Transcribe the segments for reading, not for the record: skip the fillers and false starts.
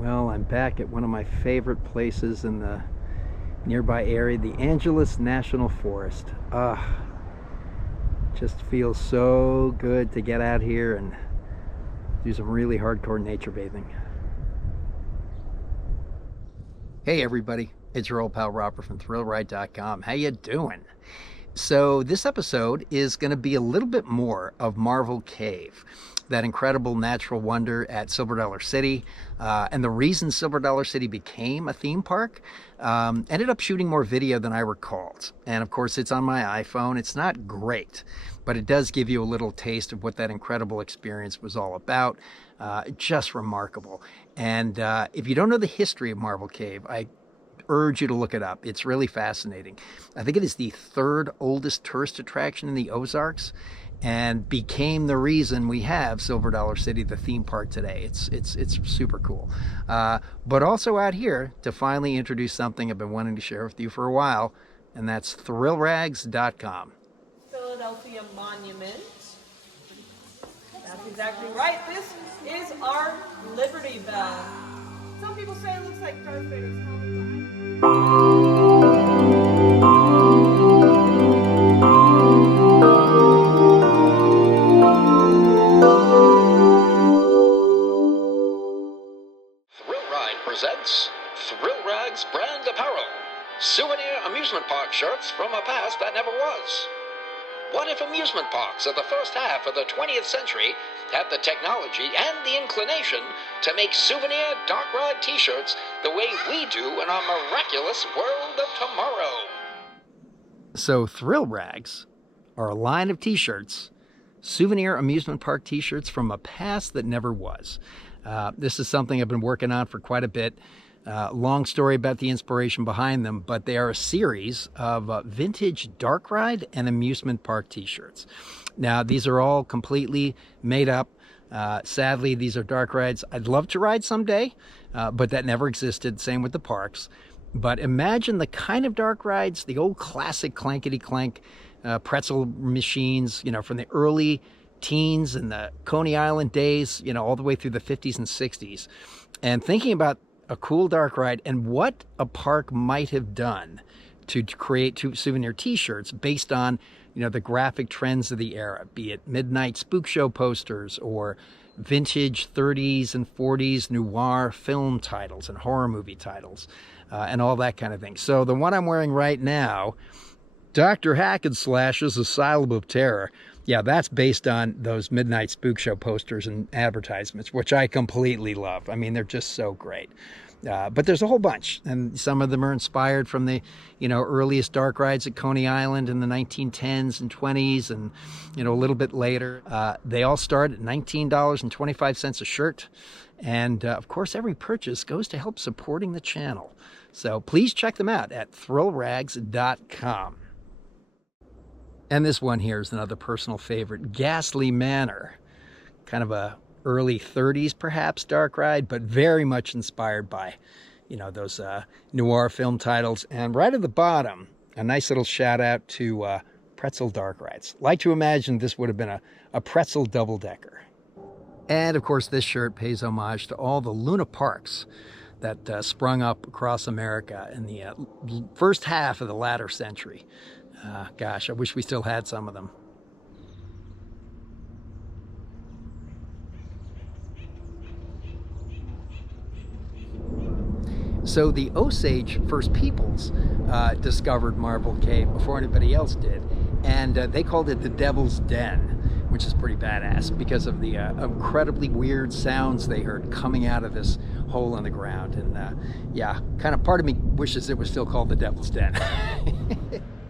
Well, I'm back at one of my favorite places in the nearby area, the Angeles National Forest. Just feels so good to get out here and do some really hardcore nature bathing. Hey everybody, it's your old pal Robert from Thrillrags.com. How you doing? So this episode is going to be a little bit more of Marvel Cave, that incredible natural wonder at Silver Dollar City. And the reason Silver Dollar City became a theme park, ended up shooting more video than I recalled. And of course, it's on my iPhone. It's not great, but it does give you a little taste of what that incredible experience was all about. Just remarkable. And if you don't know the history of Marvel Cave, I urge you to look it up. It's really fascinating. I think it is the third oldest tourist attraction in the Ozarks and became the reason we have Silver Dollar City, the theme park today. It's super cool. But also out here to finally introduce something I've been wanting to share with you for a while, and that's Thrillrags.com. Philadelphia Monument. That's exactly right. This is our Liberty Bell. Some people say it looks like Darth Vader's helmet. Presents Thrillrags brand apparel, souvenir amusement park shirts from a past that never was. What if amusement parks of the first half of the 20th century had the technology and the inclination to make souvenir dark ride t-shirts the way we do in our miraculous world of tomorrow? So Thrillrags are a line of t-shirts, souvenir amusement park t-shirts from a past that never was. This is something I've been working on for quite a bit. Long story about the inspiration behind them, but they are a series of vintage dark ride and amusement park t-shirts. Now, these are all completely made up. Sadly, these are dark rides I'd love to ride someday, but that never existed. Same with the parks. But imagine the kind of dark rides, the old classic clankety-clank pretzel machines, from the early teens and the Coney Island days, all the way through the 50s and 60s. And thinking about a cool dark ride and what a park might have done to create two souvenir t-shirts based on, the graphic trends of the era, be it midnight spook show posters or vintage 30s and 40s noir film titles and horror movie titles, and all that kind of thing. So the one I'm wearing right now, Dr. Hackenslash's Asylum of Terror. Yeah, that's based on those midnight spook show posters and advertisements, which I completely love. I mean, they're just so great. But there's a whole bunch, and some of them are inspired from the, earliest dark rides at Coney Island in the 1910s and 20s, and, a little bit later. They all start at $19.25 a shirt. And, of course, every purchase goes to help supporting the channel. So please check them out at Thrillrags.com. And this one here is another personal favorite, Ghastly Manor. Kind of a early 30s, perhaps, dark ride, but very much inspired by, those noir film titles. And right at the bottom, a nice little shout out to pretzel dark rides. Like to imagine this would have been a pretzel double-decker. And, of course, this shirt pays homage to all the Luna Parks that sprung up across America in the first half of the latter century. Gosh, I wish we still had some of them. So the Osage First Peoples discovered Marble Cave before anybody else did, and they called it the Devil's Den, which is pretty badass because of the incredibly weird sounds they heard coming out of this hole in the ground. And yeah, kind of part of me wishes it was still called the Devil's Den.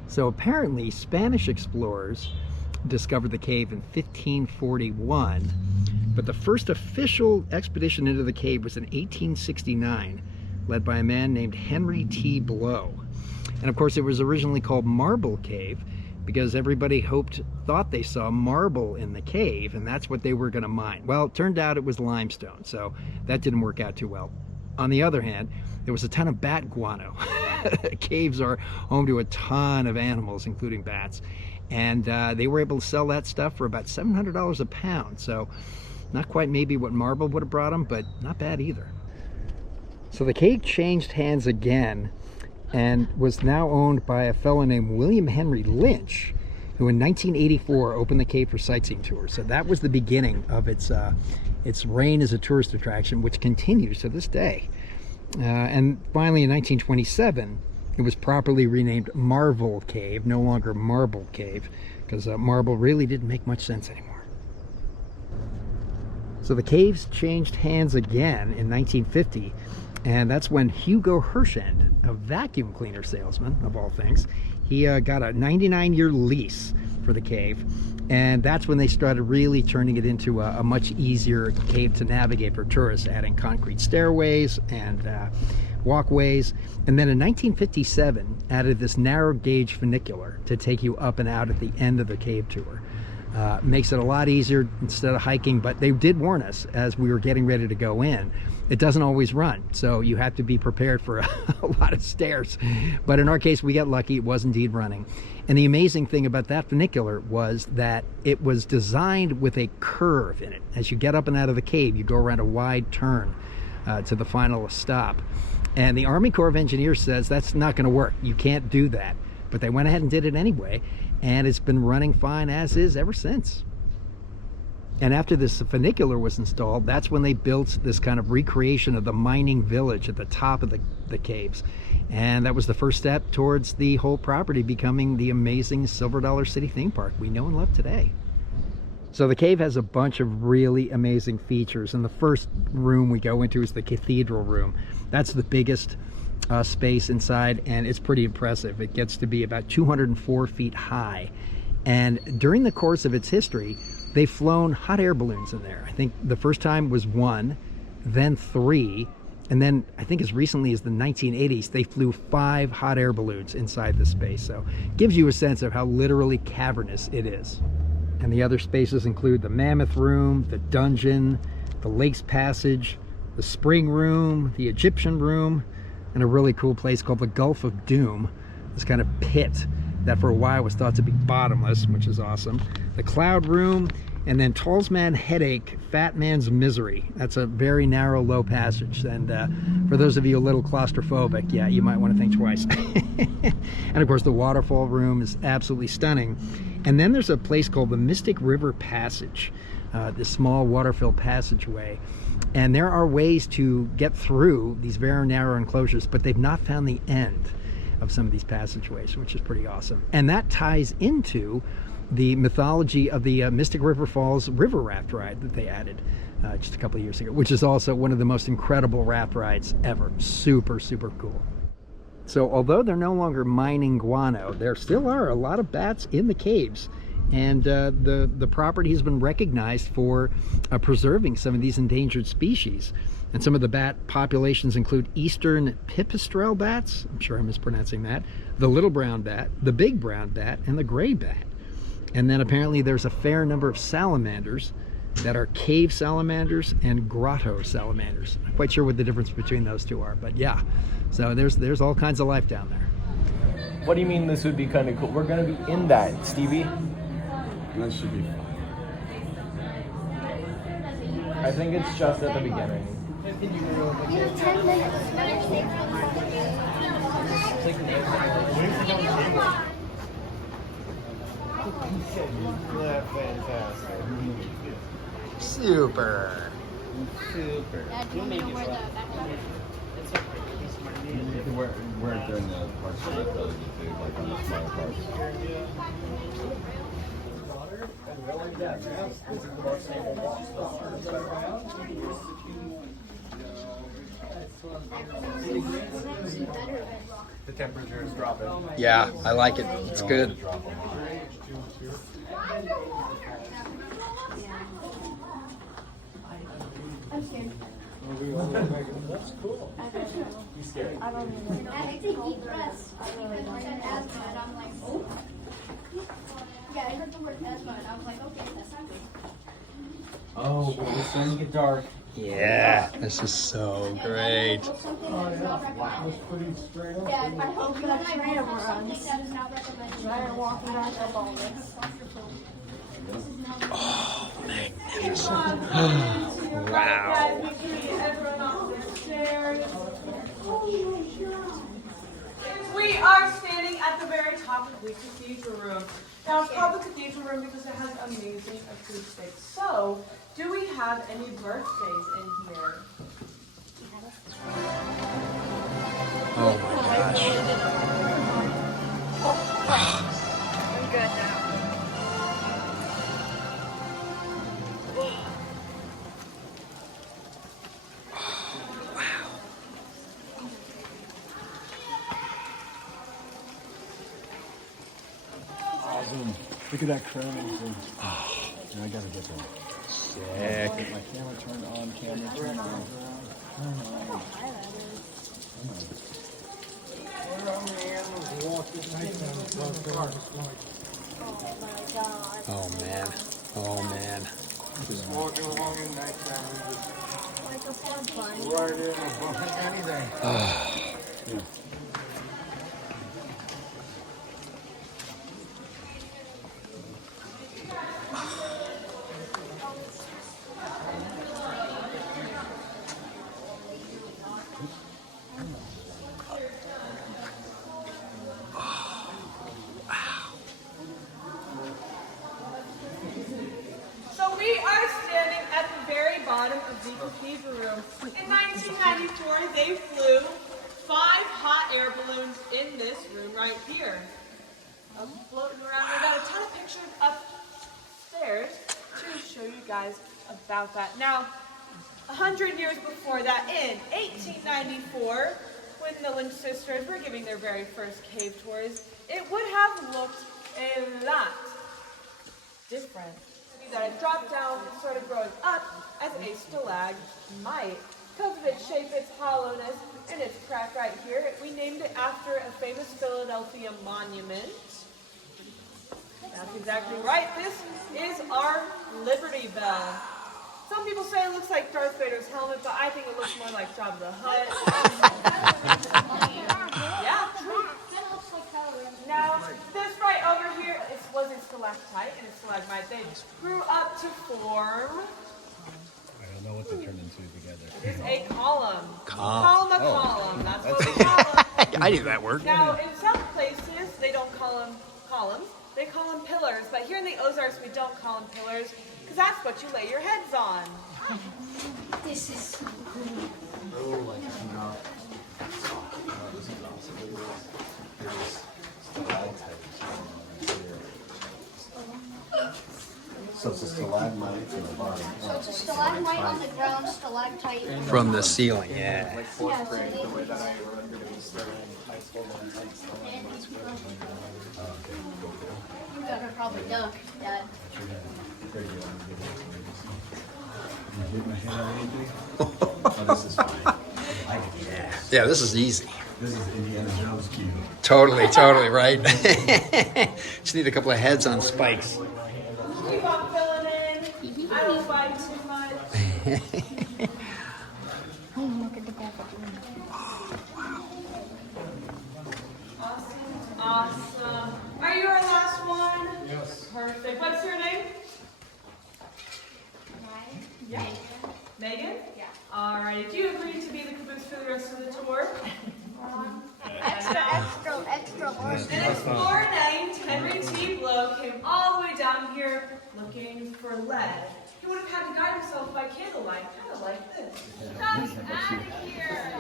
So apparently Spanish explorers discovered the cave in 1541, but the first official expedition into the cave was in 1869, led by a man named Henry T. Blow. And of course it was originally called Marble Cave because everybody thought they saw marble in the cave, and that's what they were going to mine. Well, it turned out it was limestone, so that didn't work out too well. On the other hand, there was a ton of bat guano. Caves are home to a ton of animals, including bats. And they were able to sell that stuff for about $700 a pound. So not quite maybe what marble would have brought them, but not bad either. So the cave changed hands again and was now owned by a fellow named William Henry Lynch, who in 1984 opened the cave for sightseeing tours. So that was the beginning of its reign as a tourist attraction, which continues to this day. And finally in 1927, it was properly renamed Marble Cave, no longer Marble Cave, because marble really didn't make much sense anymore. So the caves changed hands again in 1950, and that's when Hugo Hirschend, a vacuum cleaner salesman of all things, he got a 99-year lease for the cave, and that's when they started really turning it into a much easier cave to navigate for tourists, adding concrete stairways and walkways. And then in 1957 added this narrow gauge funicular to take you up and out at the end of the cave tour. Makes it a lot easier instead of hiking, but they did warn us as we were getting ready to go in, it doesn't always run, so you have to be prepared for a lot of stairs. But in our case, we got lucky, it was indeed running. And the amazing thing about that funicular was that it was designed with a curve in it. As you get up and out of the cave, you go around a wide turn to the final stop. And the Army Corps of Engineers says that's not going to work. You can't do that. But they went ahead and did it anyway, and it's been running fine as is ever since. And after this funicular was installed, that's when they built this kind of recreation of the mining village at the top of the caves. And that was the first step towards the whole property becoming the amazing Silver Dollar City theme park we know and love today. So the cave has a bunch of really amazing features, and the first room we go into is the cathedral room. That's the biggest space inside, and it's pretty impressive. It gets to be about 204 feet high, and during the course of its history, they've flown hot air balloons in there. I think the first time was 1, then 3, and then I think as recently as the 1980s, they flew 5 hot air balloons inside the space. So it gives you a sense of how literally cavernous it is. And the other spaces include the Mammoth Room, the Dungeon, the Lakes Passage, the Spring Room, the Egyptian Room, and a really cool place called the Gulf of Doom, this kind of pit that for a while was thought to be bottomless, which is awesome. The Cloud Room, and then Tall's Man Headache, Fat Man's Misery. That's a very narrow, low passage, and for those of you a little claustrophobic, yeah, you might want to think twice. And of course the Waterfall Room is absolutely stunning. And then there's a place called the Mystic River Passage, this small water-filled passageway. And there are ways to get through these very narrow enclosures, but they've not found the end of some of these passageways, which is pretty awesome. And that ties into the mythology of the Mystic River Falls river raft ride that they added just a couple of years ago, which is also one of the most incredible raft rides ever. Super, super cool. So although they're no longer mining guano, there still are a lot of bats in the caves. And the property has been recognized for preserving some of these endangered species. And some of the bat populations include eastern pipistrelle bats, I'm sure I'm mispronouncing that, the little brown bat, the big brown bat, and the gray bat. And then apparently there's a fair number of salamanders that are cave salamanders and grotto salamanders. I'm not quite sure what the difference between those two are, but yeah. So there's all kinds of life down there. What do you mean this would be kind of cool? We're going to be in that, Stevie. That should be fun. I think it's just at the beginning. You have 10 minutes. Yeah, fantastic. Super. Super. You'll make it fun. You can wear it during the parts of the village too, like on the smaller parts. The temperature is dropping. Yeah, I like it. It's good. I'm scared. That's cool. You scared? I don't know. I take deep breaths because I said asthma and I'm like, oh. Yeah, I heard the word asthma and I was like, okay, that's not good. Oh, but it's starting to get dark. Yeah, this is so great. Wow. Yeah, I hope that straight over runs. Ryan walking back up all this. Oh, magnificent. Wow. Wow. Everyone off their stairs. We are standing at the very top of the cathedral room. Now it's called the cathedral room because it has amazing acoustics. So, do we have any birthdays in here? Oh my gosh. I'm good now. Awesome. Look at that crowning thing. Oh, I gotta get that. Sick. Get my camera turned on, camera turned on. Oh man. Oh man. Just walking along in nighttime, we just Like a fun bunny. right in and bump into anything. Yeah. So we are standing at the very bottom of the cathedral room. In 1994, they flew 5 hot air balloons in this room right here. Floating around. We got a ton of pictures upstairs to show you guys about that. Now, 100 years before that, in 1894, when the Lynch sisters were giving their very first cave tours, it would have looked a lot different. That it dropped down, sort of growing up as a stalagmite. Because of its shape, its hollowness, and its crack right here, we named it after a famous Philadelphia monument. That's exactly right. This is our Liberty Bell. Some people say it looks like Darth Vader's helmet, but I think it looks more like Jabba the Hutt. Yeah, true. Now, this right over here was a stalactite and a stalagmite. They grew up to form I don't know what they turned into together. is a column. Column. Column. That's what we call them. I knew that word. Now, in some places, they don't call them columns. They call them pillars. But here in the Ozarks, we don't call them pillars because that's what you lay your heads on. This is So it's a stalagmite from the bottom. so it's a stalagmite on the ground, stalactite. From the ceiling, yeah. Yeah, so they, you better probably duck, Dad. Hit my head on anything? Oh, this is fine. Yeah, this is easy. This is Indiana Jones cue. Totally, right? Just need a couple of heads on spikes. Keep on filling in. I don't fight too much. Look at the graphic. Awesome. Are you our last one? Yes. Perfect. What's your name? Yeah. Megan? Yeah. Alrighty. Do you agree to be the caboose for the rest of the tour? Extra large. An explorer named Henry T. Blow came all the way down here looking for lead. He would have had to guide himself by candlelight, kind of like this. Out of here!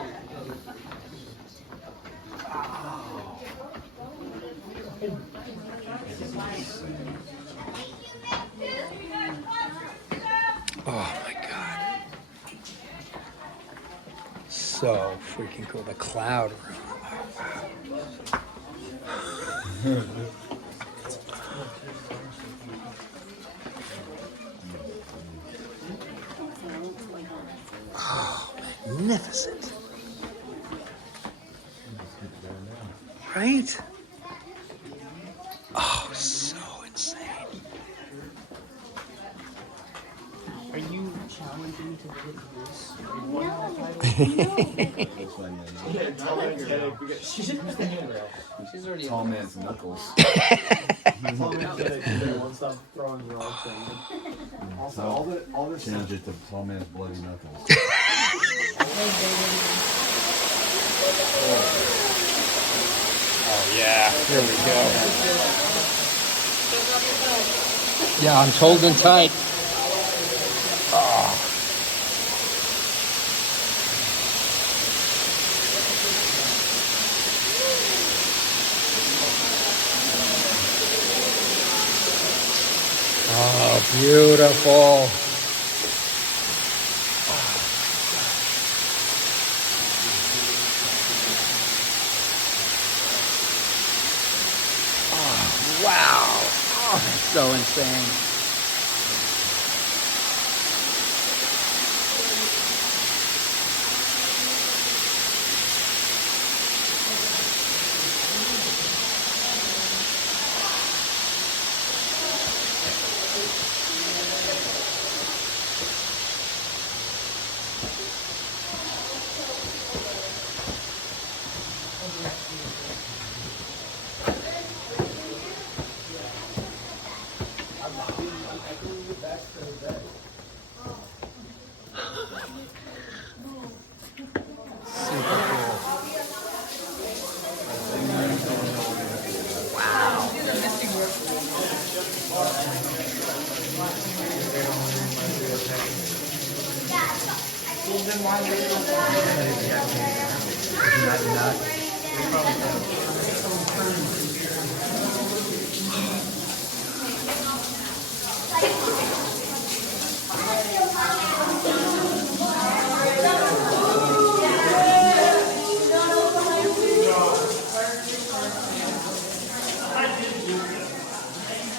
Oh my god. So freaking cool. The cloud room. Oh, magnificent. Right? Oh, so insane. Are you challenging to get this? She's already tall man's knuckles. Also, all the change it to tall man's bloody knuckles. Oh yeah, here we go. Yeah, I'm holding tight. Oh. Oh, beautiful. Oh, wow. Oh, that's so insane.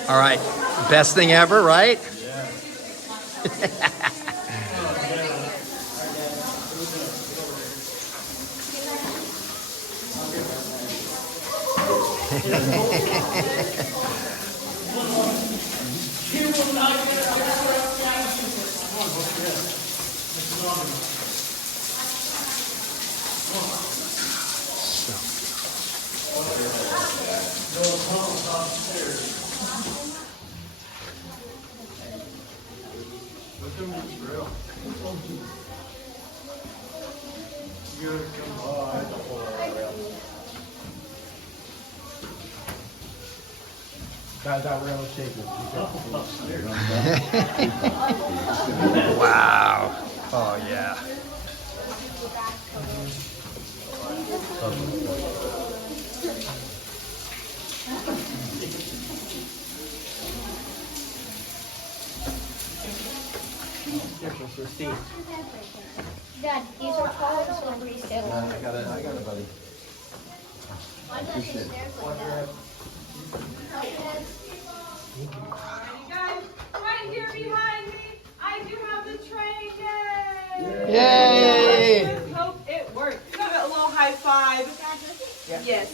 All right, best thing ever, right? That rail is shaking. Wow. Oh, yeah. Dad, these are called celebrity sales. I got it, buddy. Appreciate it. Alright, you guys, right here behind me, I do have the train. Yay! Yay! Let's hope it works. Give it a little high five. Yes.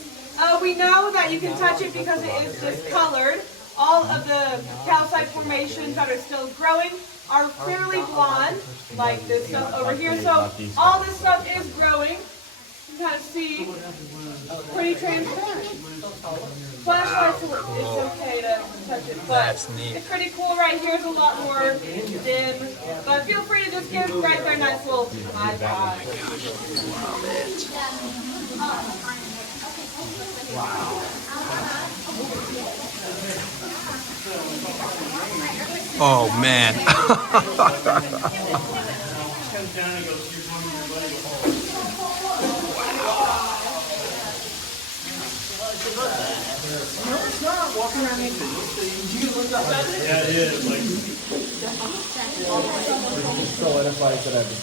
We know that you can touch it because it is just colored. All of the calcite formations that are still growing are fairly blonde, like this stuff over here. So all this stuff is growing. You can kind of see. Pretty transparent. Flashlights, it's okay to touch it, but That's neat. it's pretty cool. Right here is a lot more dim, but feel free to just give right there a nice little high five. Love it. Wow. Oh, man. Yeah, it is. Like, Solidifies that I've been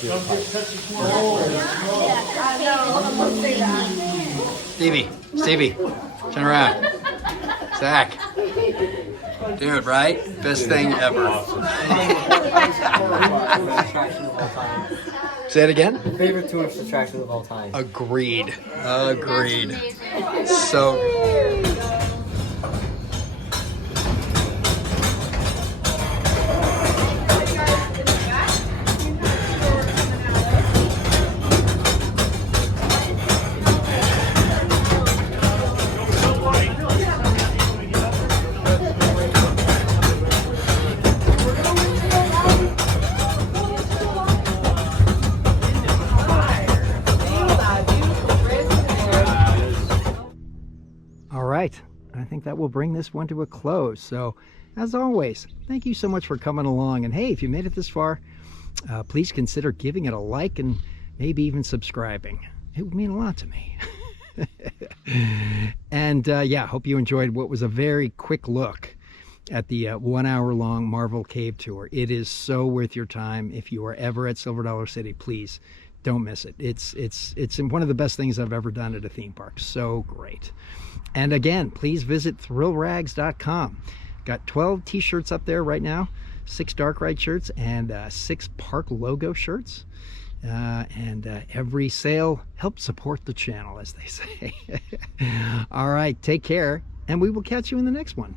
doing. Stevie, turn around. Zach. Dude, right? Best thing ever. Say it again? Favorite tourist attraction of all time. Agreed. Agreed. So. right. I think that will bring this one to a close. So, as always, thank you so much for coming along. And hey, if you made it this far, please consider giving it a like and maybe even subscribing. It would mean a lot to me. And yeah, hope you enjoyed what was a very quick look at the 1 hour long Marvel Cave Tour. It is so worth your time. If you are ever at Silver Dollar City, please don't miss it. It's one of the best things I've ever done at a theme park. So great. And again, please visit thrillrags.com. Got 12 t-shirts up there right now, 6 dark ride shirts and 6 park logo shirts. Every sale helps support the channel, as they say. All right, take care, and we will catch you in the next one.